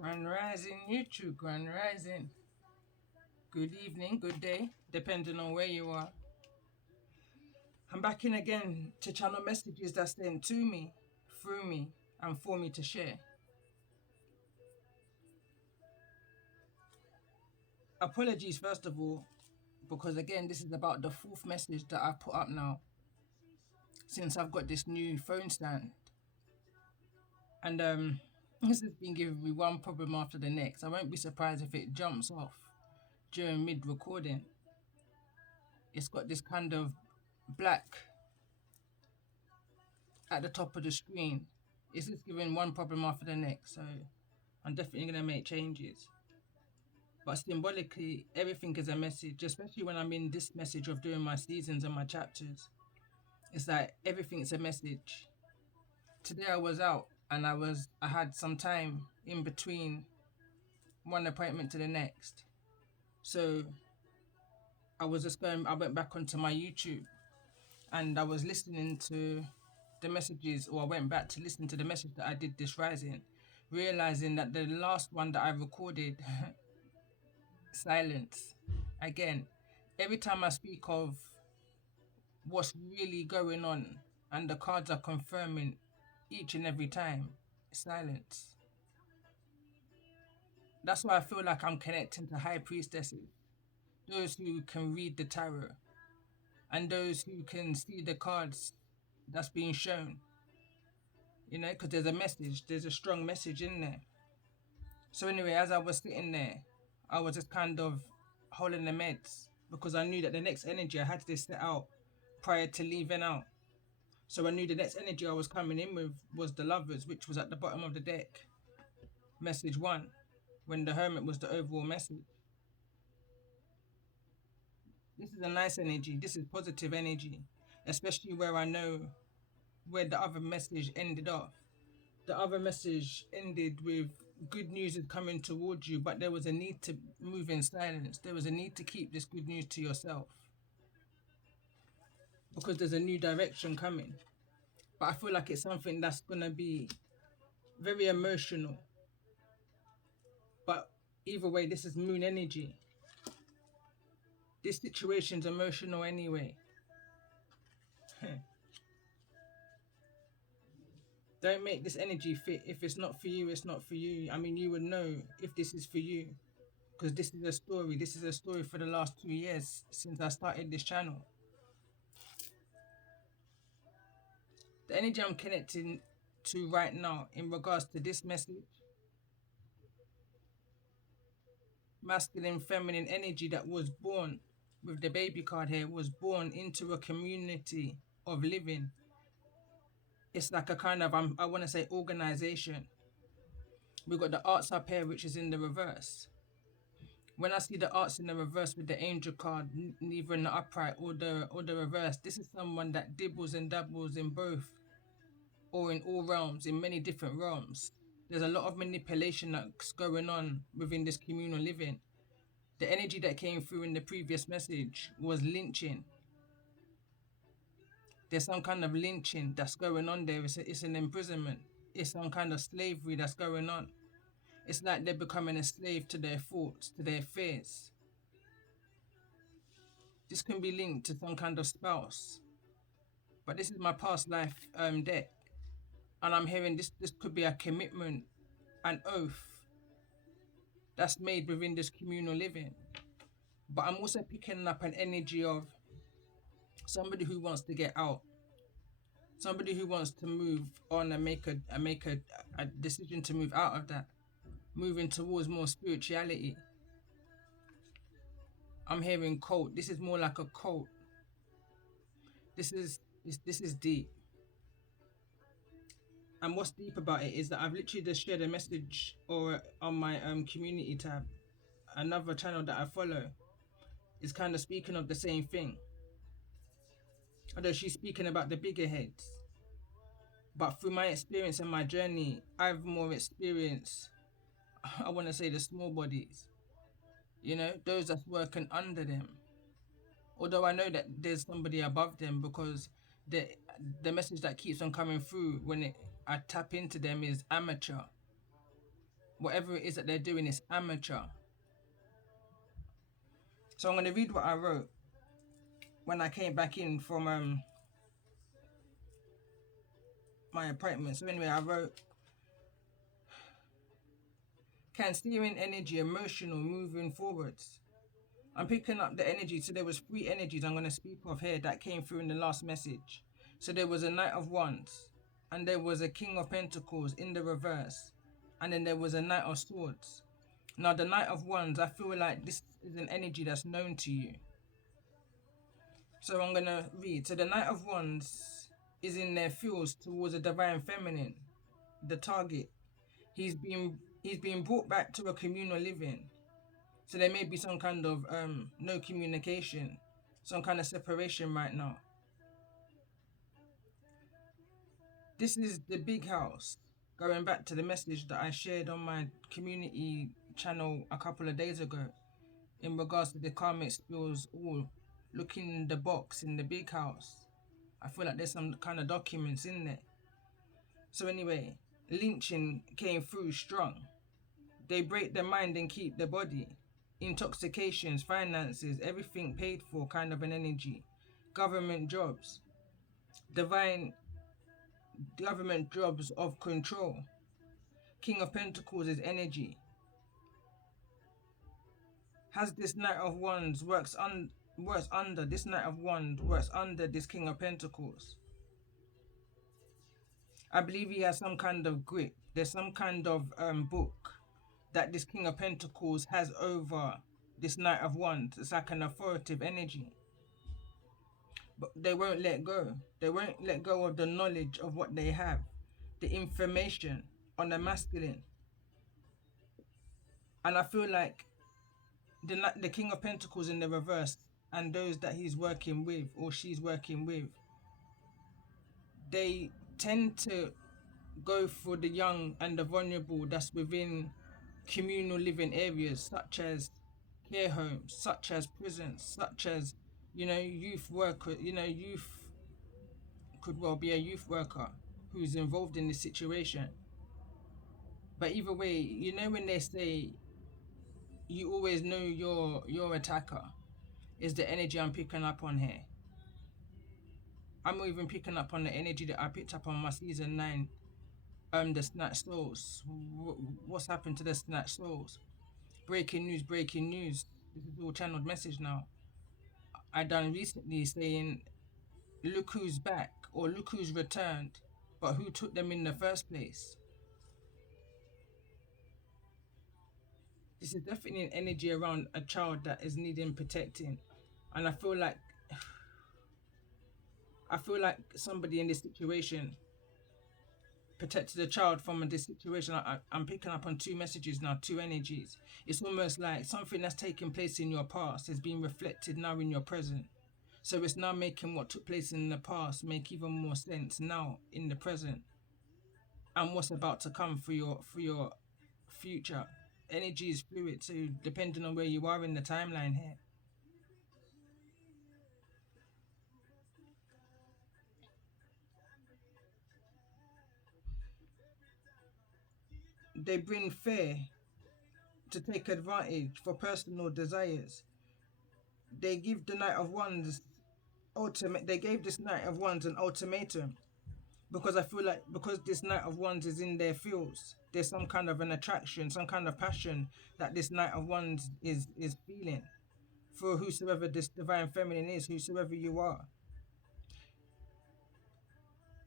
Grand Rising YouTube, Grand Rising. Good evening, good day, depending on where you are. I'm back in again to channel messages that's sent to me, through me, and for me to share. Apologies, first of all, because again, this is about the fourth message that I've put up now since I've got this new phone stand. And this has been giving me one problem after the next. I won't be surprised if it jumps off during mid recording. It's got this kind of black at the top of the screen. It's just giving one problem after the next, so I'm definitely going to make changes. But symbolically, everything is a message, especially when I'm in this message of doing my seasons and my chapters. It's like everything is a message. Today I was out and I had some time in between one appointment to the next. So I went back onto my YouTube and I was listening to the messages, or I went back to listen to the message that I did this rising, realizing that the last one that I recorded, silence. Again, every time I speak of what's really going on and the cards are confirming each and every time, silence. That's why I feel like I'm connecting to high priestesses, those who can read the tarot and those who can see the cards that's being shown. Because there's a strong message in there. So anyway, as I was sitting there, I was just kind of holding the meds because I knew that the next energy I had to set out prior to leaving out. So I knew the next energy I was coming in with was the lovers, which was at the bottom of the deck. Message one, when the hermit was the overall message. This is a nice energy. This is positive energy, especially where I know where the other message ended off. The other message ended with good news is coming towards you, but there was a need to move in silence. There was a need to keep this good news to yourself because there's a new direction coming. But I feel like it's something that's going to be very emotional. But either way, this is moon energy. This situation's emotional anyway. Don't make this energy fit. If it's not for you, it's not for you. I mean, you would know if this is for you because this is a story. This is a story for the last 2 years since I started this channel. The energy I'm connecting to right now in regards to this message, masculine, feminine energy that was born with the baby card here, was born into a community of living. It's like a kind of, I want to say, organization. We've got the arts up here, which is in the reverse. When I see the arts in the reverse with the angel card, neither in the upright or the reverse, this is someone that dibbles and dabbles in both or in all realms, in many different realms. There's a lot of manipulation that's going on within this communal living. The energy that came through in the previous message was lynching. There's some kind of lynching that's going on there. It's an imprisonment. It's some kind of slavery that's going on. It's like they're becoming a slave to their thoughts, to their fears. This can be linked to some kind of spouse. But this is my past life deck. And I'm hearing this could be a commitment, an oath that's made within this communal living. But I'm also picking up an energy of somebody who wants to get out, somebody who wants to move on and make a decision to move out of that, moving towards more spirituality. I'm hearing cult. This is more like a cult. This is deep. And what's deep about it is that I've literally just shared a message or on my community tab. Another channel that I follow is kind of speaking of the same thing. Although she's speaking about the bigger heads. But through my experience and my journey, I've more experienced, I want to say, the small bodies. Those that's working under them. Although I know that there's somebody above them because the message that keeps on coming through when I tap into them is amateur. whatever it is that they're doing is amateur. So I'm going to read what I wrote when I came back in from my appointment. So anyway, I wrote, can steering energy emotional moving forwards? I'm picking up the energy. So there was three energies I'm going to speak of here that came through in the last message. So there was a Knight of Wands, and there was a King of Pentacles in the reverse, and then there was a Knight of Swords. Now the Knight of Wands, I feel like this is an energy that's known to you. So I'm going to read. So the Knight of Wands is in their fields towards the divine feminine, the target. He's being brought back to a communal living. So there may be some kind of no communication, some kind of separation right now. This is the big house. Going back to the message that I shared on my community channel a couple of days ago in regards to the karmic spills all look in the box in the big house. I feel like there's some kind of documents in there. So anyway, lynching came through strong. They break the mind and keep the body. Intoxications, finances, everything paid for, kind of an energy. Government jobs. Divine government jobs of control. King of Pentacles is energy. Has this Knight of Wands works under this Knight of Wands works under this King of Pentacles. I believe he has some kind of grip. There's some kind of book that this King of Pentacles has over this Knight of Wands. It's like an authoritative energy. But they won't let go. They won't let go of the knowledge of what they have, the information on the masculine. And I feel like the King of Pentacles in the reverse and those that he's working with or she's working with, they tend to go for the young and the vulnerable that's within communal living areas such as care homes, such as prisons, such as, youth worker, youth could well be a youth worker who's involved in this situation. But either way, when they say you always know your attacker, is the energy I'm picking up on here. I'm even picking up on the energy that I picked up on my season 9, the Snatched Souls. What's happened to the Snatched Souls? Breaking news, breaking news. This is all channeled message now. I done recently saying, look who's back, or look who's returned, but who took them in the first place? This is definitely an energy around a child that is needing protecting. And I feel like somebody in this situation protected a child from this situation. I'm picking up on two messages now, two energies. It's almost like something that's taken place in your past is being reflected now in your present. So it's now making what took place in the past make even more sense now in the present. And what's about to come for your future. Energy is fluid, so depending on where you are in the timeline here. They bring fear to take advantage for personal desires. They give the Knight of Wands they gave this Knight of Wands an ultimatum, because I feel like because this Knight of Wands is in their fields, there's some kind of an attraction, some kind of passion that this Knight of Wands is feeling for whosoever this divine feminine is, whosoever you are.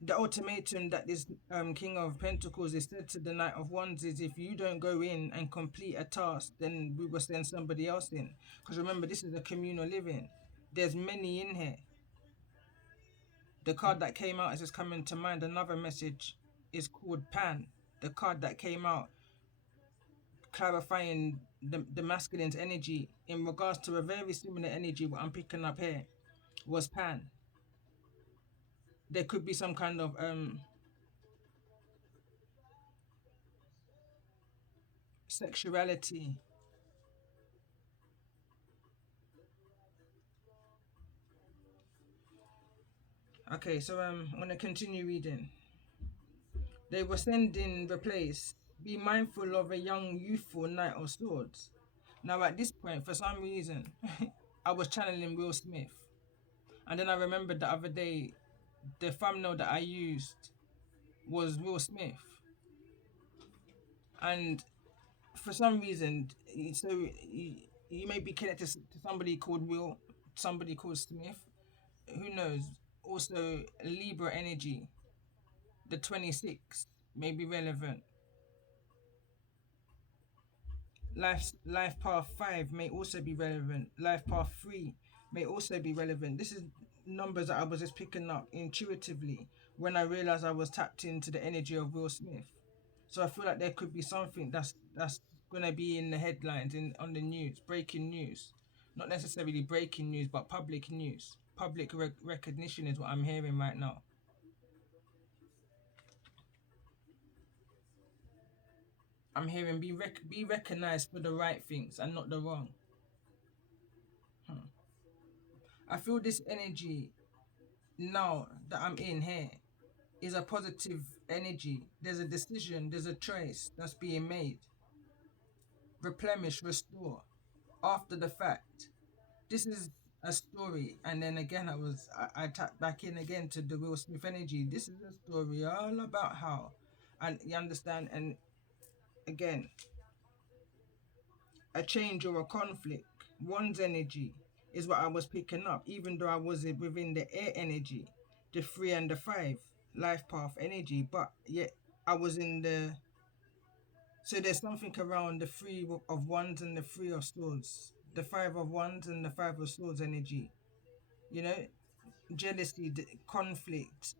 The ultimatum that this King of Pentacles is said to the Knight of Wands is, if you don't go in and complete a task, then we will send somebody else in. Because remember, this is a communal living. There's many in here. The card that came out, as it's coming to mind, another message is called Pan. The card that came out clarifying the masculine's energy in regards to a very similar energy what I'm picking up here was Pan. There could be some kind of sexuality. Okay, so I'm gonna continue reading. They were sending replace Be mindful of a young, youthful Knight of Swords. Now, at this point, for some reason, I was channeling Will Smith. And then I remembered the other day, the thumbnail that I used was Will Smith. And for some reason, so you may be connected to somebody called Will, somebody called Smith. Who knows? Also, Libra energy, the 26 may be relevant. Life path 5 may also be relevant. Life path 3 may also be relevant. This is numbers that I was just picking up intuitively when I realized I was tapped into the energy of Will Smith. So I feel like there could be something that's gonna be in the headlines, in on the news, breaking news. Not necessarily breaking news, but public news. Public recognition is what I'm hearing right now. I'm hearing be recognized for the right things and not the wrong. Hmm. I feel this energy now that I'm in here is a positive energy. There's a decision, there's a choice that's being made. Replenish, restore. After the fact, this is a story, and then again I tapped back in again to the Will Smith energy. This is a story all about how, and you understand, and again, a change or a conflict, one's energy is what I was picking up, even though I was within the air energy, the 3 and the 5 life path energy, but yet I was in the, so there's something around the 3 of wands and the 3 of swords, the 5 of wands and the 5 of swords energy, you know, jealousy, conflict,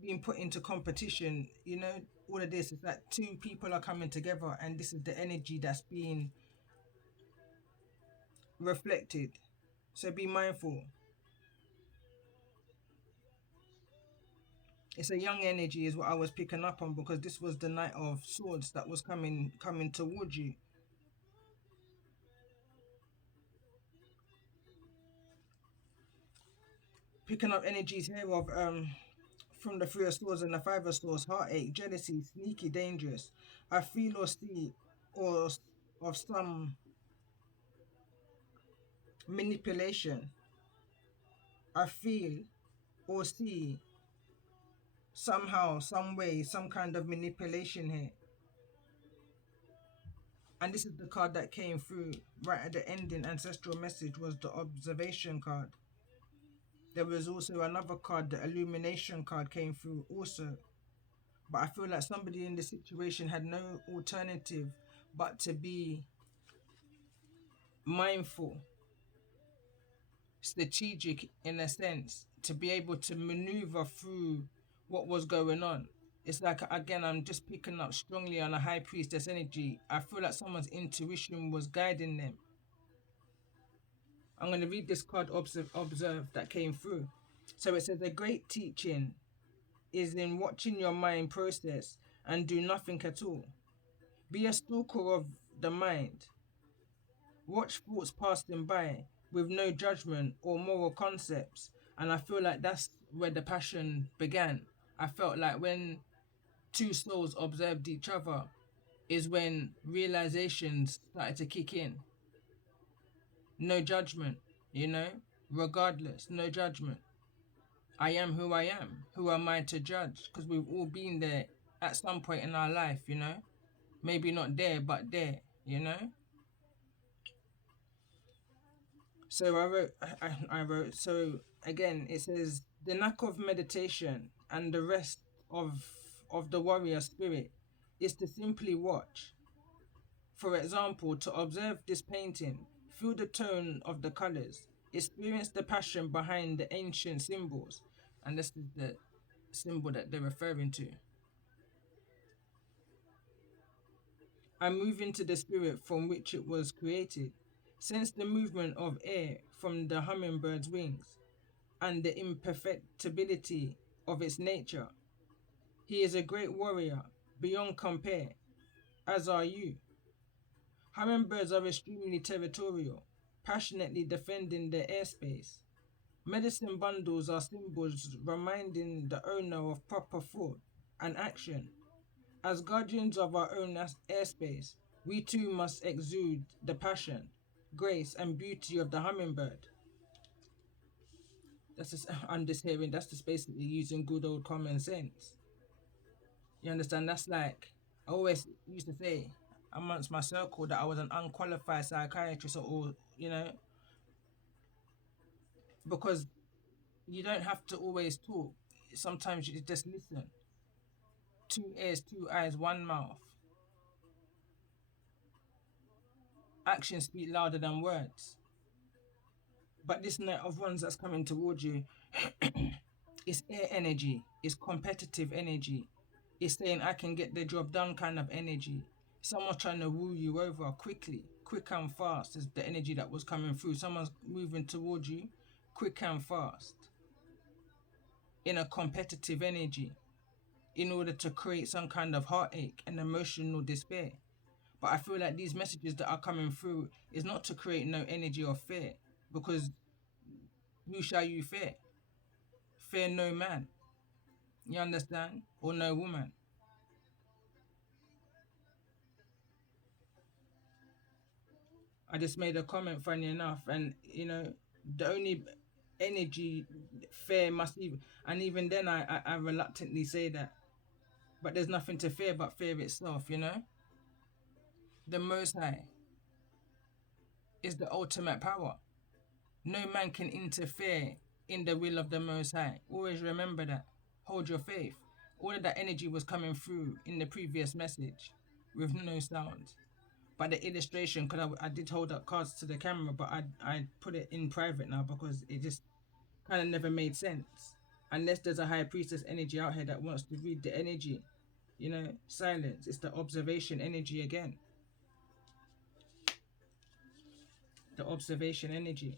being put into competition, you know, all of this is like two people are coming together, and this is the energy that's being reflected. So be mindful. It's a young energy is what I was picking up on, because this was the Knight of Swords that was coming towards you. Picking up energies here of from the 3 of Swords and the 5 of Swords, heartache, jealousy, sneaky, dangerous. I feel or see or of some manipulation. I feel or see somehow, some way, some kind of manipulation here. And this is the card that came through right at the ending. Ancestral message was the observation card. There was also another card, the illumination card came through also. But I feel like somebody in this situation had no alternative but to be mindful, strategic in a sense, to be able to maneuver through what was going on. It's like, again, I'm just picking up strongly on a high priestess energy. I feel like someone's intuition was guiding them. I'm going to read this card, observe that came through. So it says, a great teaching is in watching your mind process and do nothing at all. Be a stalker of the mind. Watch thoughts passing by with no judgment or moral concepts. And I feel like that's where the passion began. I felt like when two souls observed each other is when realizations started to kick in. No judgment, you know, regardless, no judgment. I am who I am. Who am I to judge? Because we've all been there at some point in our life, you know. Maybe not there, but there, you know. So I wrote. So again, it says the knack of meditation and the rest of the warrior spirit is to simply watch. For example, to observe this painting, feel the tone of the colors, experience the passion behind the ancient symbols, and this is the symbol that they're referring to. And move into the spirit from which it was created. Sense the movement of air from the hummingbird's wings and the imperfectibility of its nature. He is a great warrior, beyond compare, as are you. Hummingbirds are extremely territorial, passionately defending their airspace. Medicine bundles are symbols reminding the owner of proper thought and action. As guardians of our own airspace, we too must exude the passion, grace, and beauty of the hummingbird. That's just, I'm just hearing, that's just basically using good old common sense. You understand? That's like, I always used to say amongst my circle that I was an unqualified psychiatrist, or, because you don't have to always talk. Sometimes you just listen. Two ears, two eyes, one mouth. Actions speak louder than words. But this net of ones that's coming towards you, it's air energy, it's competitive energy, it's saying I can get the job done kind of energy. Someone's trying to woo you over quickly, quick and fast is the energy that was coming through. Someone's moving towards you, quick and fast, in a competitive energy, in order to create some kind of heartache and emotional despair. But I feel like these messages that are coming through is not to create no energy or fear, because who shall you fear? Fear no man. You understand? Or no woman. I just made a comment, funny enough, and the only energy fear must even, and even then I reluctantly say that, but there's nothing to fear but fear itself. The Most High is the ultimate power. No man can interfere in the will of the Most High. Always remember that. Hold your faith. All of that energy was coming through in the previous message with no sound. But the illustration, because I did hold up cards to the camera, but I put it in private now because it just kind of never made sense. Unless there's a high priestess energy out here that wants to read the energy. Silence. It's the observation energy again. The observation energy.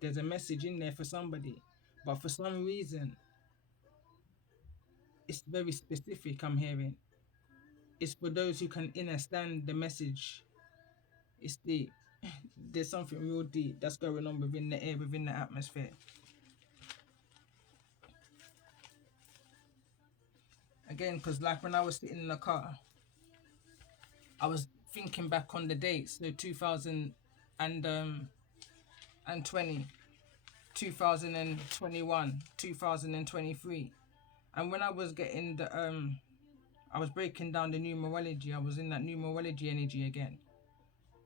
There's a message in there for somebody. But for some reason, it's very specific, I'm hearing. It's for those who can understand the message. It's deep. There's something real deep that's going on within the air, within the atmosphere. Again, because like when I was sitting in the car, I was thinking back on the dates, so 2020, 2021, 2023. And when I was getting I was breaking down the numerology, I was in that numerology energy again.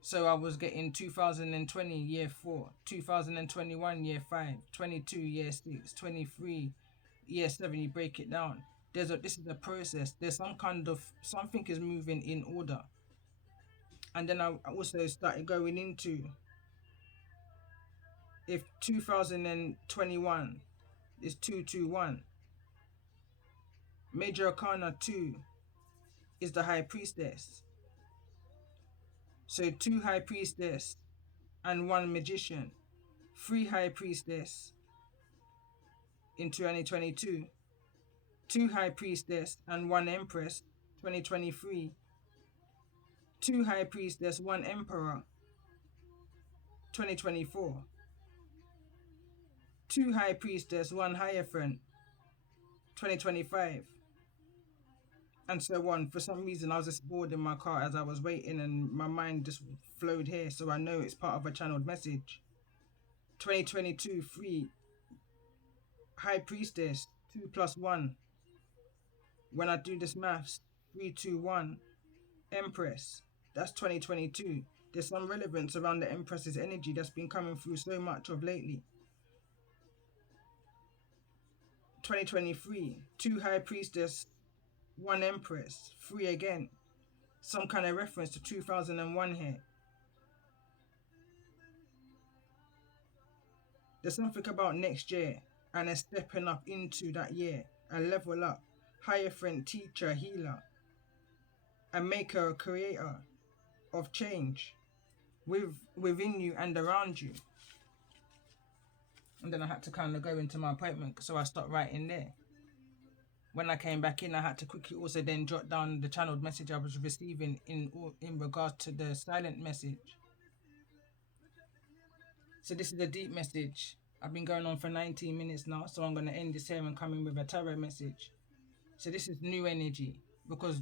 So I was getting 2020 year 4, 2021 year 5, 22 year 6, 23 year 7. You break it down. This is a process. There's some kind of something is moving in order. And then I also started going into, if 2021 is 221, Major Arcana 2 is the High Priestess. So 2 High Priestess and 1 Magician, 3 High Priestess in 2022, 2 High Priestess and 1 Empress 2023, 2 High Priestess, 1 Emperor 2024, 2 High Priestess, 1 Hierophant 2025, and so on. For some reason, I was just bored in my car as I was waiting, and my mind just flowed here, so I know it's part of a channeled message. 2022, 3 High Priestess, 2 plus 1. When I do this maths, 3, 2, 1, Empress. That's 2022. There's some relevance around the Empress's energy that's been coming through so much of lately. 2023, 2 High Priestess, 1 Empress, 3 again. Some kind of reference to 2001 here. There's something about next year and a stepping up into that year, a level up, Hierophant, teacher, healer, a maker, a creator of change within you and around you. And then I had to kind of go into my appointment, so I stopped writing there. When I came back in, I had to quickly also then jot down the channeled message I was receiving in regards to the silent message. So this is a deep message. I've been going on for 19 minutes now, so I'm going to end this here and come in with a tarot message. So this is new energy, because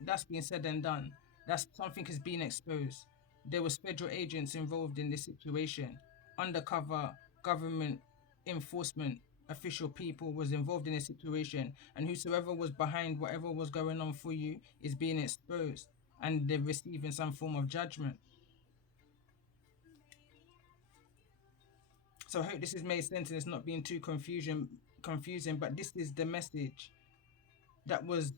that's been said and done. That's something has been exposed. There was federal agents involved in this situation. Undercover government enforcement official people was involved in this situation, and whosoever was behind whatever was going on for you is being exposed, and they're receiving some form of judgment. So I hope this has made sense and it's not being too confusing. But this is the message that was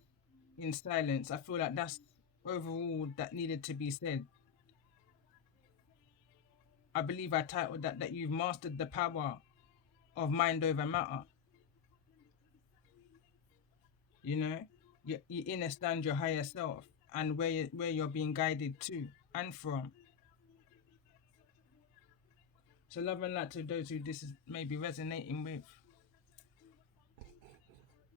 in silence. I feel like that's overall that needed to be said. I believe I titled that you've mastered the power of mind over matter. You know, you understand your higher self and where you're being guided to and from. So love and light to those who this is maybe resonating with.